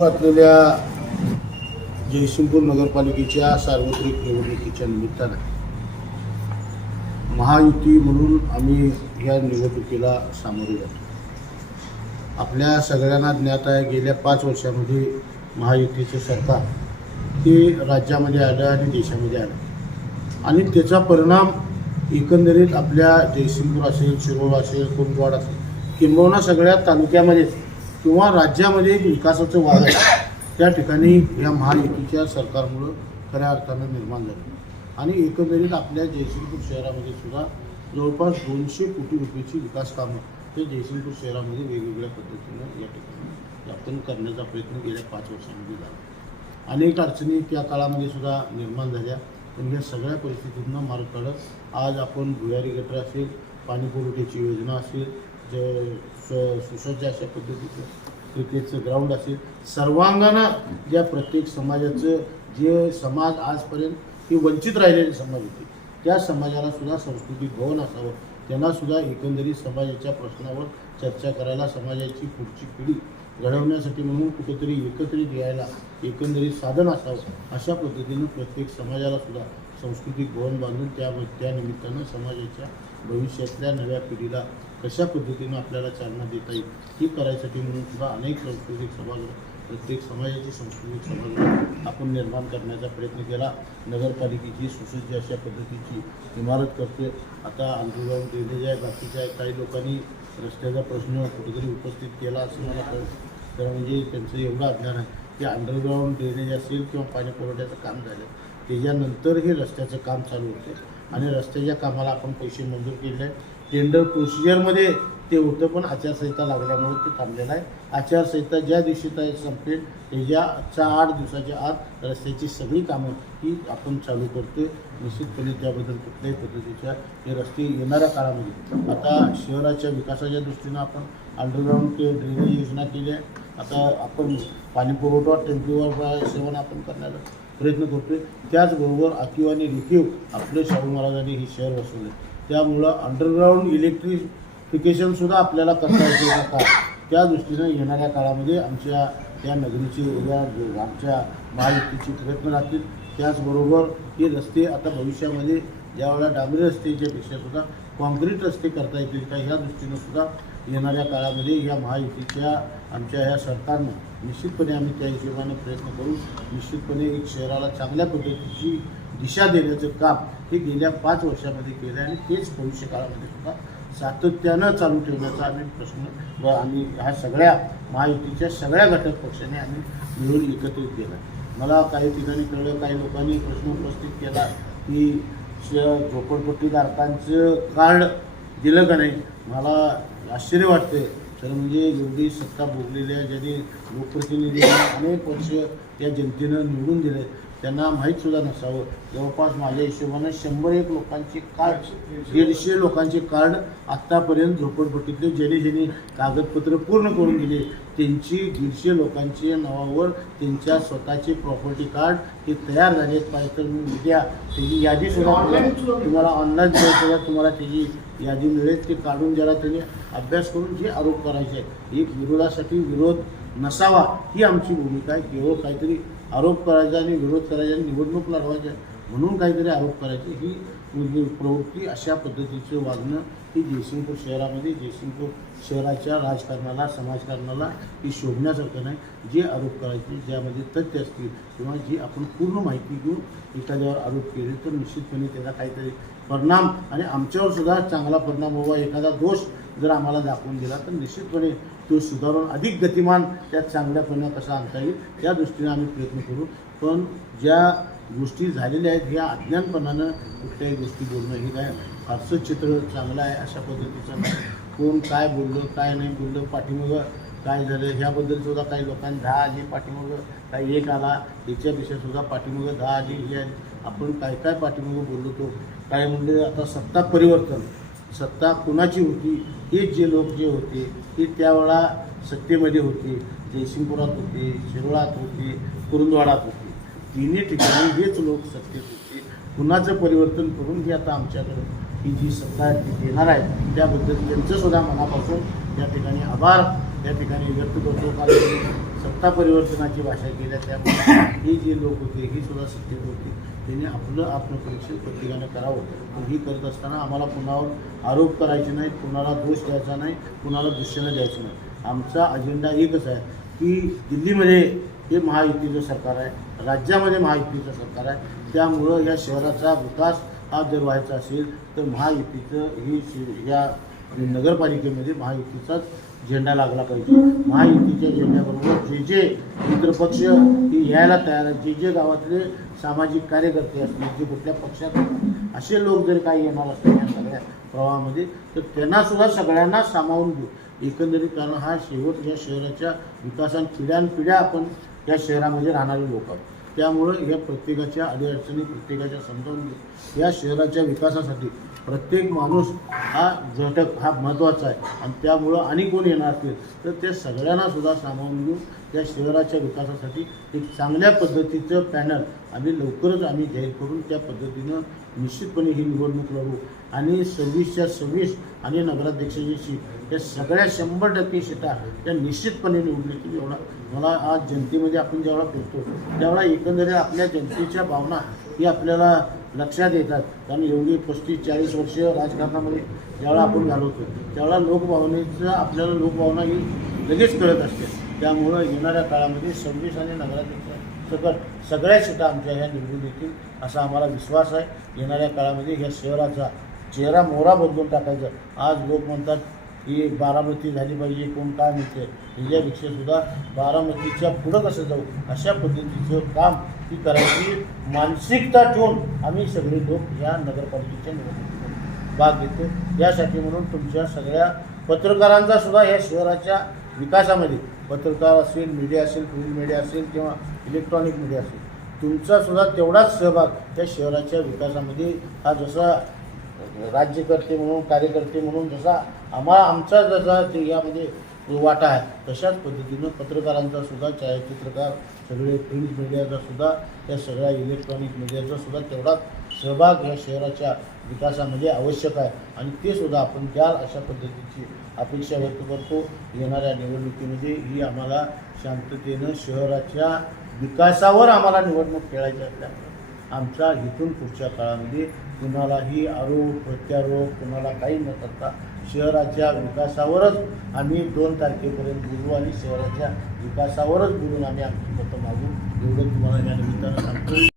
असलेल्या जयसिंगपूर नगरपालिकेच्या सार्वत्रिक निवडणुकीच्या निमित्तानं महायुती म्हणून आम्ही या निवडणुकीला सामोरे जातो. आपल्या सगळ्यांना ज्ञात आहे गेल्या पाच वर्षामध्ये महायुतीचं सरकार ते राज्यामध्ये आलं आणि देशामध्ये आलं. आणि त्याचा परिणाम एकंदरीत आपल्या जयसिंगपूर असेल शिरोळ असेल कुंभवाड असेल किंबहुना सगळ्या तालुक्यामध्ये किंवा राज्यामध्ये एक विकासाचं वाद आहे त्या ठिकाणी या महायुतीच्या सरकारमुळं खऱ्या अर्थानं निर्माण झालं. आणि एकंदरीत आपल्या जयसिंगपूर शहरामध्ये सुद्धा जवळपास दोनशे कोटी रुपयेची विकास कामं ते जयसिंगपूर शहरामध्ये वेगवेगळ्या पद्धतीनं या ठिकाणी आपण करण्याचा प्रयत्न गेल्या पाच वर्षांमध्ये झाला. अनेक अडचणी त्या काळामध्ये सुद्धा निर्माण झाल्या. पण या सगळ्या परिस्थितींना मार्ग काढत आज आपण भुयारी गटर असेल पाणी पुरवठ्याची योजना असेल जे स- सुसज्ज अशा पद्धतीचं क्रिकेटचं ग्राउंड असेल. सर्वांगानं ज्या प्रत्येक समाजाचं जे समाज आजपर्यंत ही वंचित राहिलेले समाज होते त्या समाजाला सुद्धा सांस्कृतिक भवन असावं. त्यांना सुद्धा एकंदरीत समाजाच्या प्रश्नावर चर्चा करायला समाजाची पुढची पिढी घडवण्यासाठी म्हणून कुठेतरी एकत्रित यायला एकंदरीत साधन असावं अशा पद्धतीनं प्रत्येक समाजाला सुद्धा सांस्कृतिक भवन बांधून त्या त्या निमित्तानं समाजाच्या भविष्यातल्या नव्या पिढीला कशा पद्धतीनं आपल्याला चालना देता येईल ही करायसाठी म्हणून सुद्धा अनेक सांस्कृतिक सभागृह प्रत्येक समाजाची सांस्कृतिक सभागृह आपण निर्माण करण्याचा प्रयत्न केला. नगरपालिकेची सुसज्ज अशा पद्धतीची इमारत करते आता आंदोलन ड्रेनेज आहे बाकीच्या काही लोकांनी रस्त्याचा प्रश्न कुठेतरी उपस्थित केला असं मला कळतं. तर म्हणजे त्यांचं एवढं अज्ञान आहे की अंडरग्राऊंड ड्रेनेज असेल किंवा पाणी पुरवठ्याचं काम झालं त्याच्यानंतर हे रस्त्याचं काम चालू होते. आणि रस्त्याच्या कामाला आपण पैसे मंजूर केले. आहेत टेंडर प्रोसिजरमध्ये ते होतं पण आचारसंहिता लागल्यामुळे ते थांबलेलं आहे. आचारसंहिता ज्या दिवशी काय संपेल त्याच्या आठ दिवसाच्या आत रस्त्याची सगळी कामं ही आपण चालू करतो निश्चितपणे त्याबद्दल कुठल्याही पद्धतीच्या हे रस्ते येणाऱ्या काळामध्ये. आता शहराच्या विकासाच्या दृष्टीनं आपण अंडरग्राऊंड ड्रेनेज योजना केली आहे. आता आपण पाणीपुरवठा टेम्पोवर सेवन आपण करण्याचा प्रयत्न करतोय. त्याचबरोबर अकिव आणि रिकीव आपले शाहू महाराजांनी हे शहर वसवले त्यामुळं अंडरग्राऊंड इलेक्ट्रिफिकेशनसुद्धा आपल्याला करता येते का? त्या दृष्टीनं येणाऱ्या काळामध्ये आमच्या या नगरीची या आमच्या महायुतीचे प्रयत्न राहतील. त्याचबरोबर हे रस्ते आता भविष्यामध्ये ज्यावेळेला डांबरी रस्त्याच्यापेक्षा सुद्धा कॉन्क्रीट रस्ते करता येतील का? ह्या दृष्टीनं सुद्धा येणाऱ्या काळामध्ये या महायुतीच्या आमच्या ह्या सरकारनं निश्चितपणे आम्ही त्या हिशोबाने प्रयत्न करू. निश्चितपणे एक शहराला चांगल्या पद्धतीची दिशा देण्याचं काम हे गेल्या पाच वर्षामध्ये केलं आहे आणि तेच भविष्य काळामध्ये सुद्धा सातत्यानं चालू ठेवण्याचा आम्ही प्रश्न व आम्ही ह्या सगळ्या महायुतीच्या सगळ्या घटक पक्षाने आम्ही मिळून एकत्रित केला मला काही ठिकाणी कळलं काही लोकांनी प्रश्न उपस्थित केला की श झोपडपट्टीधारकांचं कार्ड दिलं का नाही? मला आश्चर्य वाटतं तर म्हणजे एवढी सत्ता भोगलेली आहे ज्यांनी लोकप्रतिनिधी अनेक वर्ष या जनतेनं निवडून दिले त्यांना माहीत सुद्धा नसावं. जवळपास माझ्या हिशोबानं शंभर एक लोकांचे कार्ड दीडशे लोकांचे कार्ड आत्तापर्यंत झोपडपट्टीतले ज्यांनी ज्यांनी कागदपत्र पूर्ण करून दिले. त्यांची दीडशे लोकांच्या नावावर त्यांच्या स्वतःचे प्रॉपर्टी कार्ड हे तयार झाले आहेत. पाहिजे तर मी उद्या त्याची यादी सुद्धा तुम्हाला- तुम्हाला ऑनलाईन सुद्धा तुम्हाला त्याची यादी मिळेल. ते काढून जरा त्यांनी अभ्यास करून जे आरोप करायचे आहेत. एक विरोधासाठी विरोध नसावा ही आमची भूमिका आहे. केवळ काहीतरी आरोप करायचा आणि विरोध करायचा आणि निवडणूक लढवायच्या म्हणून काहीतरी आरोप करायचे. ही म्हणजे प्रवृत्ती अशा पद्धतीचं वागणं ही जयसिंगपूर शहरामध्ये जयसिंगपूर शहराच्या राजकारणाला समाजकारणाला ही शोभण्यासारखं नाही. जे आरोप करायचे ज्यामध्ये तथ्य असतील किंवा जी आपण पूर्ण माहिती घेऊन एखाद्यावर आरोप केले तर निश्चितपणे त्याला काहीतरी परिणाम आणि आमच्यावर सुद्धा चांगला परिणाम व्हावा एखादा दोष जर आम्हाला दाखवून दिला तर निश्चितपणे तो सुधारून अधिक गतिमान त्यात परिणाम कसा आणता येईल त्या दृष्टीने आम्ही प्रयत्न करू. पण ज्या गोष्टी झालेल्या आहेत ह्या अज्ञानपणानं कुठल्याही गोष्टी बोलणं हे काय फारसं चित्र चांगलं आहे अशा पद्धतीचं कोण काय बोललं काय नाही बोललं पाठीमागं काय झालं ह्याबद्दल सुद्धा काही लोकांनी दहा आली पाठीमागं काही एक आला याच्यापेक्षा सुद्धा पाठीमागं दहा आली हे आपण काय काय पाठीमागं बोललो तो काय म्हणले आता सत्ता परिवर्तन. सत्ता कुणाची होती? हे जे लोक जे होते ते त्यावेळा सत्तेमध्ये होते. जयसिंगपुरात होते शिरोळात होते कुरुंदवाडात होते. तिन्ही ठिकाणी हेच लोक सत्तेत होते. कुणाचं परिवर्तन करून ही आता आमच्याकडं ही जी सत्ता देणार आहे त्याबद्दल त्यांचंसुद्धा मनापासून या ठिकाणी आभार या ठिकाणी व्यक्त करतो. कारण सत्ता परिवर्तनाची भाषा केल्या त्यामुळे ही जी लोक होते ही सुद्धा सत्तेत होती. त्यांनी आपलं आत्मपरीक्षण प्रत्येकानं करावं. पण ही करत असताना आम्हाला कुणावर आरोप करायचे नाहीत कुणाला दोष द्यायचा नाही कुणाला दुष्यानं द्यायचं नाही. आमचा अजेंडा एकच आहे की दिल्लीमध्ये हे महायुतीचं सरकार आहे राज्यामध्ये महायुतीचं सरकार आहे. त्यामुळं या शहराचा विकास हा जर व्हायचा असेल तर महायुतीचं ही या आणि नगरपालिकेमध्ये महायुतीचाच झेंडा लागला पाहिजे. महायुतीच्या झेंड्याबरोबर जे जे मित्रपक्ष हे यायला तयार आहेत जे जे गावातले सामाजिक कार्यकर्ते असतील जे कुठल्या पक्षात असे लोक जर काही येणार असतील या सगळ्या प्रवाहामध्ये तर त्यांना सुद्धा सगळ्यांना सामावून घेऊ एकंदरीत कारण हा शेवट या शहराच्या विकासान पिढ्यानपिढ्या आपण या शहरामध्ये राहणारे लोक आहोत. त्यामुळं या प्रत्येकाच्या अडीअडचणी प्रत्येकाच्या समजावून घेऊ या शहराच्या विकासासाठी प्रत्येक माणूस हा घटक हा महत्त्वाचा आहे. आणि त्यामुळं आणि कोण येणार असतील तर त्या सगळ्यांनासुद्धा सामावून घेऊन त्या शहराच्या विकासासाठी एक चांगल्या पद्धतीचं पॅनल आम्ही लवकरच आम्ही जाहीर करून त्या पद्धतीनं निश्चितपणे ही निवडणूक लढवू. आणि सव्वीसच्या सव्वीस आणि नगराध्यक्षाची सीट या सगळ्या शंभर टक्के सीटा त्या निश्चितपणे निवडण्याची येतील एवढा मला आज जनतेमध्ये आपण जेवढा फिरतो तेवढा एकंदरीत आपल्या जनतेच्या भावना ही आपल्याला लक्षात येतात. कारण एवढी पस्तीस चाळीस वर्ष राजकारणामध्ये ज्यावेळा आपण घालवतो त्यावेळा लोकभावनेचं आपल्याला लोकभावना ही लगेच कळत असते. त्यामुळं येणाऱ्या काळामध्ये सव्वीस आणि नगराध्यक्ष सकट सगळ्या सीटा आमच्या ह्या निवडून येतील असा आम्हाला विश्वास आहे. येणाऱ्या काळामध्ये ह्या शहराचा चेहरा मोहरा बदलून टाकायचं. आज लोक म्हणतात ही बारामती झाली पाहिजे कोण काय म्हणते ह्याच्यापेक्षा सुद्धा बारामतीच्या पुढं कसं जाऊ? अशा पद्धतीचं काम ती करायची मानसिकता ठेवून आम्ही सगळे लोक या नगरपालिकेच्या निवडणुकीत भाग घेतो यासाठी म्हणून तुमच्या सगळ्या पत्रकारांचा सुद्धा या शहराच्या विकासामध्ये पत्रकार असेल मीडिया असेल प्रिंट मीडिया असेल किंवा इलेक्ट्रॉनिक मीडिया असेल तुमचा सुद्धा तेवढाच सहभाग या शहराच्या विकासामध्ये हा जसा राज्यकर्ते म्हणून कार्यकर्ते म्हणून जसा आम्हाला आमचा जसा यामध्ये वाटा आहे तशाच पद्धतीनं पत्रकारांचा सुद्धा छायाचित्रकार सगळे प्रिंट मीडियाचा सुद्धा या सगळ्या इलेक्ट्रॉनिक मीडियाचा सुद्धा तेवढाच सहभाग या शहराच्या विकासामध्ये आवश्यक आहे. आणि ते सुद्धा आपण द्याल अशा पद्धतीची अपेक्षा व्यक्त करतो येणाऱ्या निवडणुकीमध्ये ही आम्हाला शांततेनं शहराच्या विकासावर आम्हाला निवडणूक खेळायची असल्यामुळे आमचा इथून पुढच्या काळामध्ये कुणालाही आरोप प्रत्यारोप कुणाला काही न करता शहराच्या विकासावरच आम्ही दोन तारखेपर्यंत बोलू आणि शहराच्या विकासावरच बोलून आम्ही आमची मतं मागू. एवढं तुम्हाला या निमित्तानं सांगतो